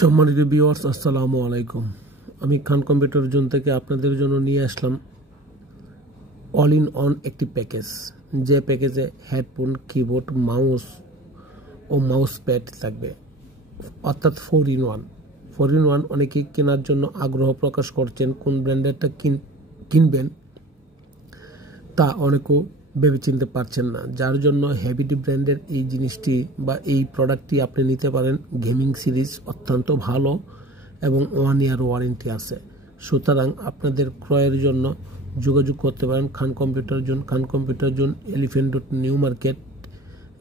সম্মানিত ভিউয়ার্স, আসসালামু আলাইকুম। আমি খান কম্পিউটার জোন থেকে আপনাদের জন্য নিয়ে আসলাম অল ইন অন একটি প্যাকেজ, যে প্যাকেজে হেডফোন, কিবোর্ড, মাউস ও মাউস প্যাড থাকবে, অর্থাৎ 4 in 1। অনেকেই কেনার জন্য আগ্রহ প্রকাশ করছেন, কোন ব্র্যান্ডেরটা কিনবেন তা অনেকেও ভেবে চিনতে পারছেন না, যার জন্য হেভিডি ব্র্যান্ডের এই জিনিসটি বা এই প্রোডাক্টটি আপনি নিতে পারেন। গেমিং সিরিজ অত্যন্ত ভালো এবং 1 year ওয়ারেন্টি আছে। সুতরাং আপনাদের ক্রয়ের জন্য যোগাযোগ করতে পারেন Khan computer zone, Elephant Road, New Market,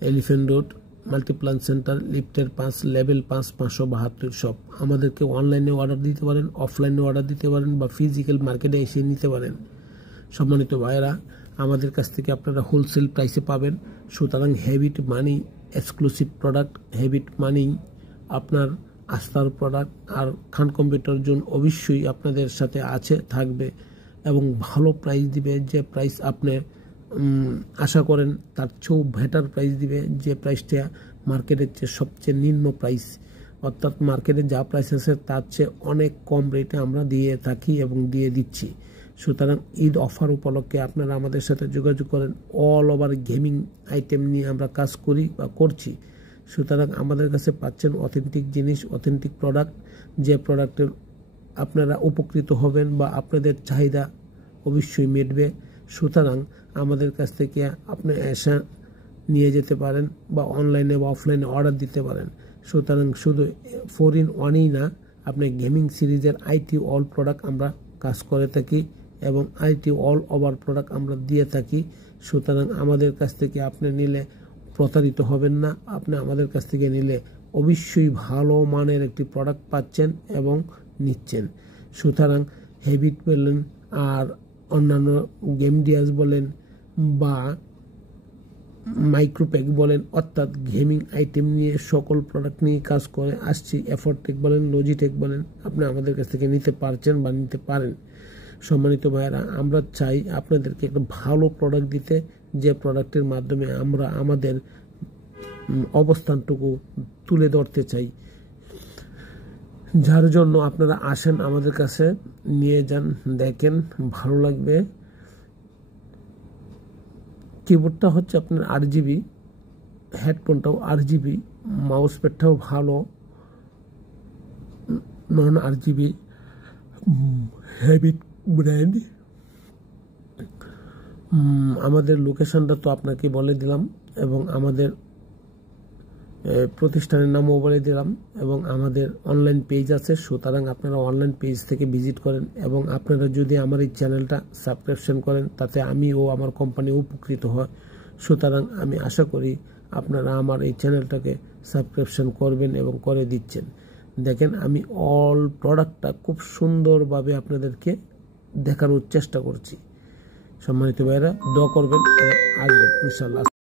Elephant Road, Multiplan centre, লিফটের 5, লেভেল 5, 572 শপ। আমাদেরকে অনলাইনে অর্ডার দিতে পারেন, অফলাইনে অর্ডার দিতে পারেন বা ফিজিক্যাল মার্কেটে এসে নিতে পারেন। সম্মানিত ভাইয়েরা, আমাদের কাছ থেকে আপনারা হোলসেল প্রাইসে পাবেন। সুতরাং হেভিট মানি এক্সক্লুসিভ প্রোডাক্ট, হেভিট মানি আপনার আস্থার প্রোডাক্ট। আর খান কম্পিউটার জোন অবশ্যই আপনাদের সাথে থাকবে এবং ভালো প্রাইস দিবে। যে প্রাইস আপনি আশা করেন তার চেয়েও বেটার প্রাইস দিবে, যে প্রাইসটা মার্কেটের চেয়ে সবচেয়ে নিম্ন প্রাইস, অর্থাৎ মার্কেটে যা প্রাইস আছে তার চেয়ে অনেক কম রেটে আমরা দিয়ে থাকি এবং দিয়ে দিচ্ছি। সুতরাং ঈদ অফার উপলক্ষে আপনারা আমাদের সাথে যোগাযোগ করেন। অল ওভার গেমিং আইটেম নিয়ে আমরা কাজ করি বা করছি। সুতরাং আমাদের কাছে পাচ্ছেন অথেন্টিক জিনিস, অথেন্টিক প্রোডাক্ট, যে প্রোডাক্টের আপনারা উপকৃত হবেন বা আপনাদের চাহিদা অবশ্যই মিটবে। সুতরাং আমাদের কাছ থেকে আপনি এসে নিয়ে যেতে পারেন বা অনলাইনে বা অফলাইনে অর্ডার দিতে পারেন। সুতরাং শুধু 4 in 1ই না, আপনি গেমিং সিরিজের আইটি অল প্রোডাক্ট আমরা কাজ করে থাকি এবং আইটি অল ওভার প্রোডাক্ট আমরা দিয়ে থাকি। সুতরাং আমাদের কাছ থেকে আপনি নিলে প্রতারিত হবেন না। আপনি আমাদের কাছ থেকে নিলে অবশ্যই ভালো মানের একটি প্রোডাক্ট পাচ্ছেন এবং নিচ্ছেন। সুতরাং হেভিট বলেন আর অন্যান্য গেম ডিয়াস বলেন বা মাইক্রোপ্যাক বলেন, অর্থাৎ গেমিং আইটেম নিয়ে সকল প্রোডাক্ট নিয়ে কাজ করে আসছি। এফোরটেক বলেন, লজিটেক বলেন, আপনি আমাদের কাছ থেকে নিতে পারছেন বা নিতে পারেন। সম্মানিত ভাইয়েরা, আমরা চাই আপনাদেরকে একটা ভালো প্রোডাক্ট দিতে, যে প্রোডাক্টের মাধ্যমে আমরা আমাদের অবস্থানটুকু তুলে ধরতে চাই। যার জন্য আপনারা আসেন আমাদের কাছে, নিয়ে যান, দেখেন, ভালো লাগবে। কিবোর্ডটা হচ্ছে আপনার 8GB, হেডফোনটাও 8GB, মাউস প্যাডটাও ভালো, নন 8GB, হেভি ব্র্যান্ড। আমাদের লোকেশনটা তো আপনাকে বলে দিলাম এবং আমাদের প্রতিষ্ঠানের নামও বলে দিলাম এবং আমাদের অনলাইন পেজ আছে। সুতরাং আপনারা অনলাইন পেজ থেকে ভিজিট করেন এবং আপনারা যদি আমার এই চ্যানেলটা সাবস্ক্রিপশন করেন, তাতে আমি ও আমার কোম্পানি উপকৃত হয়। সুতরাং আমি আশা করি আপনারা আমার এই চ্যানেলটাকে সাবস্ক্রিপশন করবেন এবং করে দিচ্ছেন। দেখেন, আমি অল প্রোডাক্টটা খুব সুন্দরভাবে আপনাদেরকে দেখানোর চেষ্টা করছি। সম্মানিত ভাইয়েরা, দোয়া করবেন এবং আসবেন ইনশাআল্লাহ।